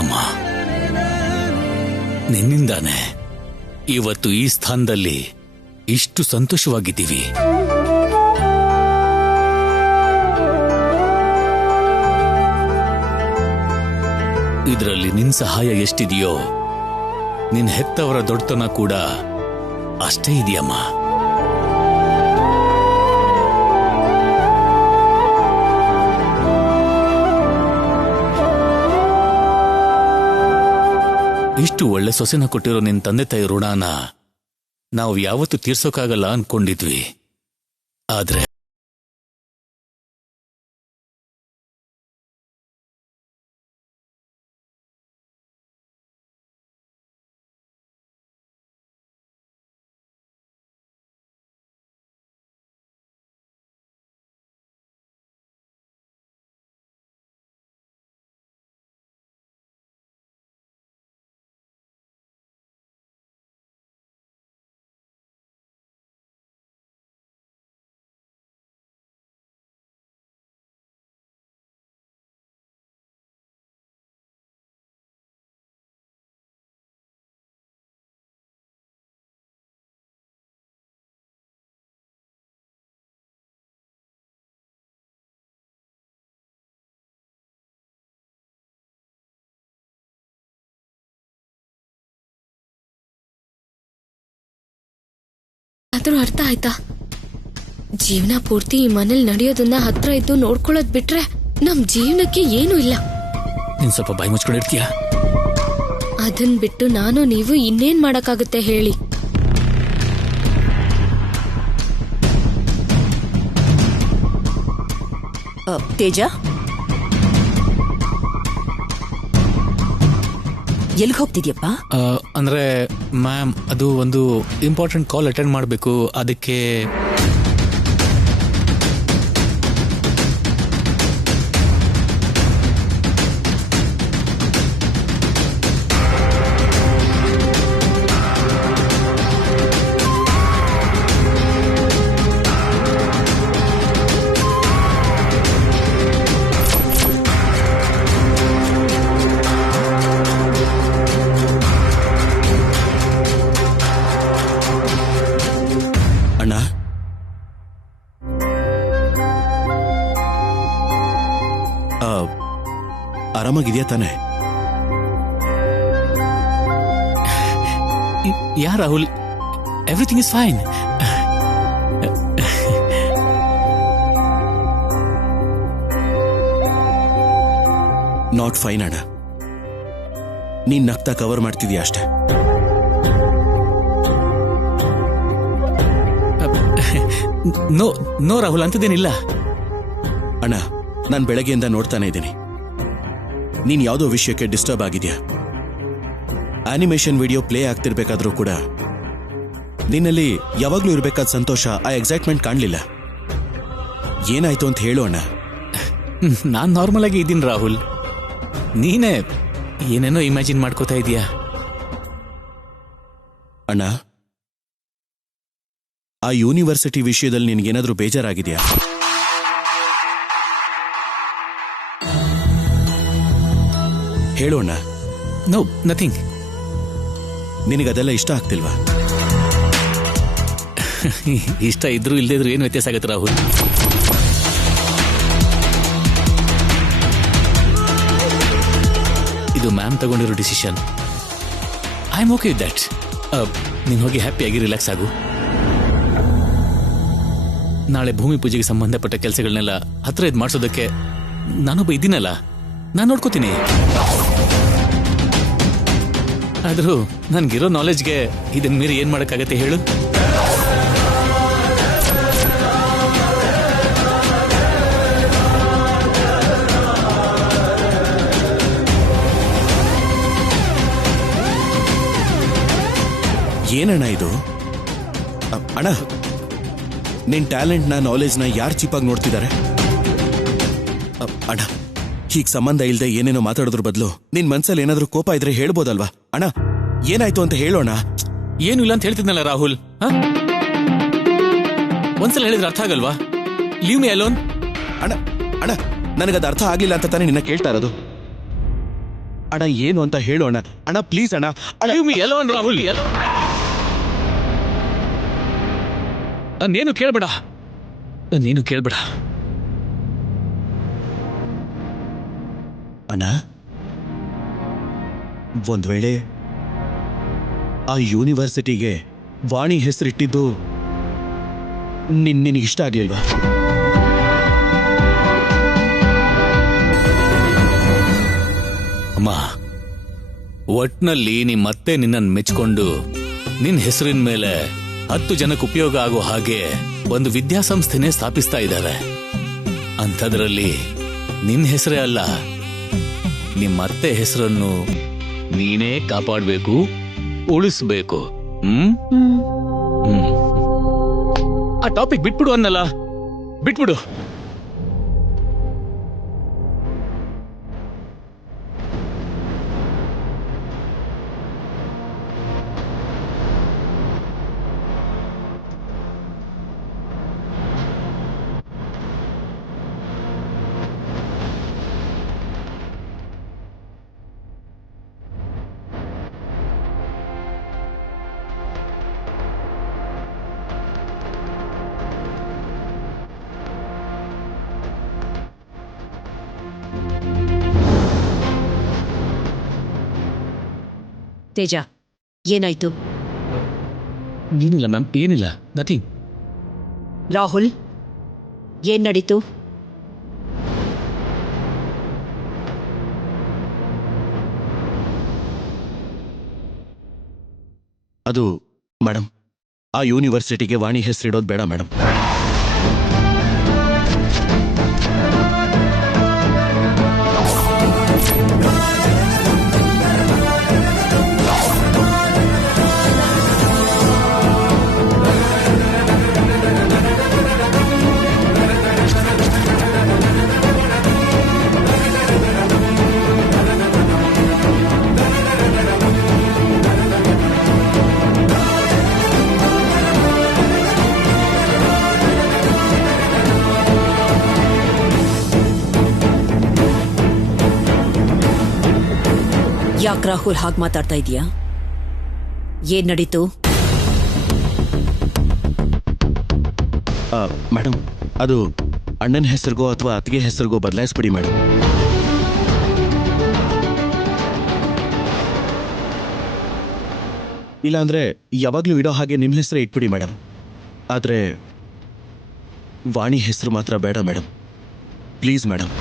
ಅಮ್ಮ, ನಿನ್ನಿಂದಾನೆ ಇವತ್ತು ಈ ಸ್ಥಾನದಲ್ಲಿ ಇಷ್ಟು ಸಂತೋಷವಾಗಿದ್ದೀವಿ. ಇದರಲ್ಲಿ ನಿನ್ ಸಹಾಯ ಎಷ್ಟಿದೆಯೋ ನಿನ್ ಹೆತ್ತವರ ದೊಡ್ಡತನ ಕೂಡ ಅಷ್ಟೇ ಇದೆಯಮ್ಮ. ಇಷ್ಟು ಒಳ್ಳೆ ಸೊಸೆನ ಕೊಟ್ಟಿರೋ ನಿನ್ ತಂದೆ ತಾಯಿ ಋಣಾನ ನಾವು ಯಾವತ್ತೂ ತೀರ್ಸೋಕ್ಕಾಗಲ್ಲ ಅನ್ಕೊಂಡಿದ್ವಿ. ಆದ್ರೆ ಆದ್ರೂ ಅರ್ಥ ಆಯ್ತಾ? ಜೀವನ ಪೂರ್ತಿ ಈ ಮನೇಲಿ ನಡೆಯೋದನ್ನ ಹತ್ರ ಇದ್ದು ನೋಡ್ಕೊಳ್ಳೋದ್ ಬಿಟ್ರೆ ನಮ್ ಜೀವನಕ್ಕೆ ಏನೂ ಇಲ್ಲ. ನೀನ್ ಸ್ವಲ್ಪ ಬಾಯಿ ಮುಚ್ಕೊಂಡಿರ್ತೀಯ? ಅದನ್ ಬಿಟ್ಟು ನಾನು ನೀವು ಇನ್ನೇನ್ ಮಾಡಕ್ಕಾಗುತ್ತೆ ಹೇಳಿ? ತೇಜ, ಎಲ್ಗ್ ಹೋಗ್ತಿದ್ಯಪ್ಪ? ಅಂದ್ರೆ ಮ್ಯಾಮ್, ಅದು ಒಂದು ಇಂಪಾರ್ಟೆಂಟ್ ಕಾಲ್ ಅಟೆಂಡ್ ಮಾಡಬೇಕು, ಅದಕ್ಕೆ. ಆರಾಮಾಗಿದೆಯಾ ತಾನೆ? Yeah Rahul, everything is fine. Not fine ಅಣ್ಣ, ನೀನ್ ನಗ್ತಾ ಕವರ್ ಮಾಡ್ತಿದ್ಯಾ ಅಷ್ಟೇ. ನೋ ರಾಹುಲ್, ಅಂತದೇನಿಲ್ಲ. ಅಣ್ಣ, ನಾನು ಬೆಳಗ್ಗೆಯಿಂದ ನೋಡ್ತಾನೆ ಇದ್ದೀನಿ, ನೀನ್ ಯಾವುದೋ ವಿಷಯಕ್ಕೆ ಡಿಸ್ಟರ್ಬ್ ಆಗಿದ್ಯಾ. ಆನಿಮೇಷನ್ ವಿಡಿಯೋ ಪ್ಲೇ ಆಗ್ತಿರ್ಬೇಕಾದ್ರೂ ಕೂಡ ನಿನ್ನಲ್ಲಿ ಯಾವಾಗ್ಲೂ ಇರ್ಬೇಕಾದ ಸಂತೋಷ, ಆ ಎಕ್ಸೈಟ್ಮೆಂಟ್ ಕಾಣ್ಲಿಲ್ಲ. ಏನಾಯ್ತು ಅಂತ ಹೇಳು ಅಣ್ಣ. ನಾನ್ ನಾರ್ಮಲ್ ಆಗಿ ಇದ್ದೀನಿ ರಾಹುಲ್, ನೀನೇ ಏನೇನೋ ಇಮ್ಯಾಜಿನ್ ಮಾಡ್ಕೋತಾ ಇದೀಯಾ. ಅಣ್ಣ, ಆ ಯೂನಿವರ್ಸಿಟಿ ವಿಷಯದಲ್ಲಿ ನಿನ್ಗೇನಾದ್ರೂ ಬೇಜಾರಾಗಿದೆಯಾ? ಹೇಳೋಣ. No, nothing. ನಿನಗದೆಲ್ಲ ಇಷ್ಟ ಆಗ್ತಿಲ್ವಾ? ಇಷ್ಟ ಇದ್ರು ಇಲ್ಲದೇ ಇದ್ರು ಏನು ವ್ಯತ್ಯಾಸ ಆಗುತ್ತೆ ರಾಹುಲ್? ಇದು ಮ್ಯಾಮ್ ತಗೊಂಡಿರೋ decision. I am okay with that. ನೀನು ಹೋಗಿ ಹ್ಯಾಪಿಯಾಗಿ ರಿಲ್ಯಾಕ್ಸ್ ಆಗು. ನಾಳೆ ಭೂಮಿ ಪೂಜೆಗೆ ಸಂಬಂಧಪಟ್ಟ ಕೆಲಸಗಳನ್ನೆಲ್ಲ ಹತ್ರ ಇದು ಮಾಡಿಸೋದಕ್ಕೆ ನಾನೊಬ್ಬ ಇದ್ದೀನಲ್ಲ, ನಾನು ನೋಡ್ಕೋತೀನಿ. ಆದ್ರೂ ನನ್ಗಿರೋ ನಾಲೆಜ್ಗೆ ಇದನ್ ಮೀರಿ ಏನ್ ಮಾಡಕ್ಕಾಗತ್ತೆ ಹೇಳು? ಏನಣ್ಣ ಇದು? ಅಣ್ಣ, ನಿನ್ ಟ್ಯಾಲೆಂಟ್ನ ನಾಲೆಜ್ನ ಯಾರು ಚೀಪಾಗಿ ನೋಡ್ತಿದ್ದಾರೆ? ಅಣ್ಣ, ಹೀಗ್ ಸಂಬಂಧ ಇಲ್ದೆ ಏನೇನೋ ಮಾತಾಡೋದ್ರ ಬದಲು ನಿನ್ ಮನ್ಸಲ್ಲಿ ಏನಾದ್ರೂ ಕೋಪ ಇದ್ರೆ ಹೇಳ್ಬೋದಲ್ವಾ? ಅಣ್ಣ, ಏನಾಯ್ತು ಅಂತ ಹೇಳೋಣ. ಏನು ಇಲ್ಲ ಅಂತ ಹೇಳ್ತಿದ್ನಲ್ಲ ರಾಹುಲ್. ಒಂದ್ಸಲ ಹೇಳಿದ್ರೆ ಅರ್ಥ ಆಗಲ್ವಾ? Leave me alone. ಅಣ್ಣ ಅಣ್ಣ, ನನಗದು ಅರ್ಥ ಆಗ್ಲಿಲ್ಲ ಅಂತ ತಾನೇ ನಿನ್ನ ಕೇಳ್ತಾ ಇರೋದು. ಅಣ್ಣ, ಏನು ಅಂತ ಹೇಳೋಣ. ಅಣ್ಣ ಪ್ಲೀಸ್ ಅಣ್ಣ. Leave me alone Rahul. ನೀನು ಕೇಳ್ಬೇಡ, ನೀನು ಕೇಳ್ಬೇಡ. ಅಣ್ಣ, ಒಂದ್ ವೇಳೆ ಆ ಯೂನಿವರ್ಸಿಟಿಗೆ ವಾಣಿ ಹೆಸರಿಟ್ಟಿದ್ದು ನಿನಗೆ ಇಷ್ಟ ಆಗ್ಲಿಲ್ವಾ? ಅಮ್ಮ, ಒಟ್ನಲ್ಲಿ ನಿಮ್ಮತ್ತೆ ನಿನ್ನನ್ನು ಮೆಚ್ಕೊಂಡು ನಿನ್ನ ಹೆಸರಿನ ಮೇಲೆ 10 ಜನಕ್ಕೆ ಉಪಯೋಗ ಆಗೋ ಹಾಗೆ ಒಂದು ವಿದ್ಯಾಸಂಸ್ಥೆನೇ ಸ್ಥಾಪಿಸ್ತಾ ಇದ್ದಾರೆ. ಅಂಥದ್ರಲ್ಲಿ ನಿನ್ನ ಹೆಸರೇ ಅಲ್ಲ, ನಿಮ್ಮತ್ತೆ ಹೆಸರನ್ನು ನೀನೇ ಕಾಪಾಡಬೇಕು, ಉಳಿಸ್ಬೇಕು. ಆ ಟಾಪಿಕ್ ಬಿಟ್ಬಿಡು ಅನ್ನಲ್ಲ, ಬಿಟ್ಬಿಡು. ತೇಜ, ಏನಾಯ್ತು? ಏನಿಲ್ಲ ಮ್ಯಾಮ್, ಏನಿಲ್ಲ, ನಥಿಂಗ್. ರಾಹುಲ್, ಏನ್ ನಡೀತು? ಅದು ಮೇಡಮ್, ಆ ಯೂನಿವರ್ಸಿಟಿಗೆ ವಾಣಿ ಹೆಸರಿಡೋದು ಬೇಡ ಮೇಡಮ್. ಯಾಕೆ ರಾಹುಲ್ ಹಾಗೆ ಮಾತಾಡ್ತಾ ಇದೀಯಾ? ಏನ್ ನಡೀತು? ಮೇಡಮ್, ಅದು ಅಣ್ಣನ ಹೆಸರಿಗೋ ಅಥವಾ ಅತ್ತಿಗೆ ಹೆಸರಿಗೋ ಬದಲಾಯಿಸ್ಬಿಡಿ ಮೇಡಮ್. ಇಲ್ಲಾಂದ್ರೆ ಯಾವಾಗ್ಲೂ ಇಡೋ ಹಾಗೆ ನಿಮ್ಮ ಹೆಸರೇ ಇಟ್ಬಿಡಿ ಮೇಡಮ್. ಆದ್ರೆ ವಾಣಿ ಹೆಸರು ಮಾತ್ರ ಬೇಡ ಮೇಡಮ್, ಪ್ಲೀಸ್ ಮೇಡಮ್.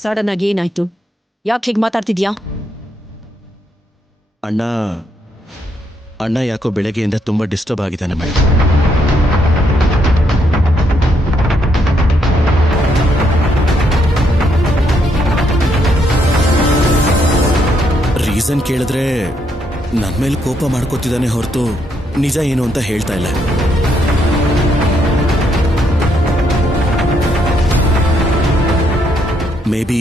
ಸಡನ್ ಆಗಿ ಏನಾಯ್ತು? ಯಾಕೆ ಹೀಗೆ ಮಾತಾಡ್ತಿದ್ಯಾ? ಅಣ್ಣ ಯಾಕೋ ಬೆಳಗ್ಗೆಯಿಂದ ತುಂಬಾ ಡಿಸ್ಟರ್ಬ್ ಆಗಿದ್ದಾನೆ ಮೇಡಮ್. ರೀಸನ್ ಕೇಳಿದ್ರೆ ನನ್ನ ಮೇಲೆ ಕೋಪ ಮಾಡ್ಕೋತಿದ್ದಾನೆ ಹೊರತು ನಿಜ ಏನು ಅಂತ ಹೇಳ್ತಾ ಇಲ್ಲ. ಮೇ ಬಿ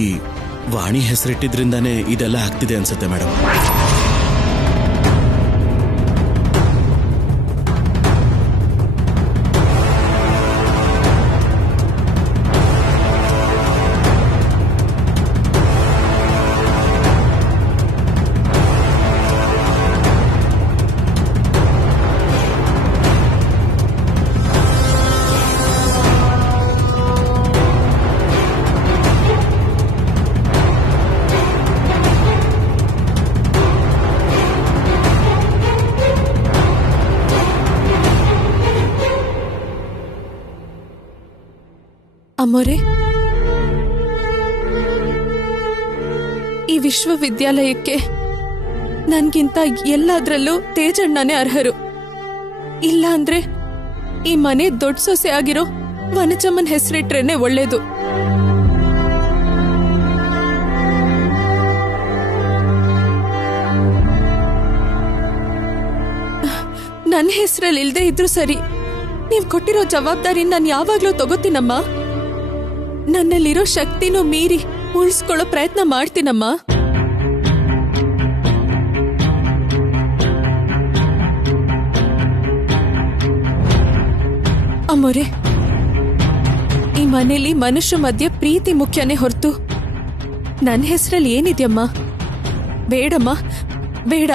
ವಾಣಿ ಹೆಸರಿಟ್ಟಿದ್ರಿಂದಾನೇ ಇದೆಲ್ಲ ಆಗ್ತಿದೆ ಅನ್ಸುತ್ತೆ ಮೇಡಮ್. ಅಮ್ಮೋರೆ, ಈ ವಿಶ್ವವಿದ್ಯಾಲಯಕ್ಕೆ ನನ್ಗಿಂತ ಎಲ್ಲಾದ್ರಲ್ಲೂ ತೇಜಣ್ಣನೇ ಅರ್ಹರು. ಇಲ್ಲ ಅಂದ್ರೆ ಈ ಮನೆ ದೊಡ್ಡ ಸೊಸೆ ಆಗಿರೋ ವನಜಮ್ಮನ್ ಹೆಸರಿಟ್ರೇನೆ ಒಳ್ಳೇದು. ನನ್ನ ಹೆಸರಲ್ಲಿ ಇಲ್ದೇ ಇದ್ರು ಸರಿ, ನೀವ್ ಕೊಟ್ಟಿರೋ ಜವಾಬ್ದಾರಿ ನಾನು ಯಾವಾಗ್ಲೂ ತಗೋತೀನಮ್ಮ. ನನ್ನಲ್ಲಿರೋ ಶಕ್ತಿನೂ ಮೀರಿ ಉಳಿಸ್ಕೊಳ್ಳೋ ಪ್ರಯತ್ನ ಮಾಡ್ತೀನಮ್ಮ. ಅಮ್ಮೋರೆ, ಈ ಮನೇಲಿ ಮನುಷ್ಯ ಮಧ್ಯೆ ಪ್ರೀತಿ ಮುಖ್ಯನೇ ಹೊರತು ನನ್ನ ಹೆಸರಲ್ಲಿ ಏನಿದೆಯಮ್ಮ? ಬೇಡಮ್ಮ, ಬೇಡ.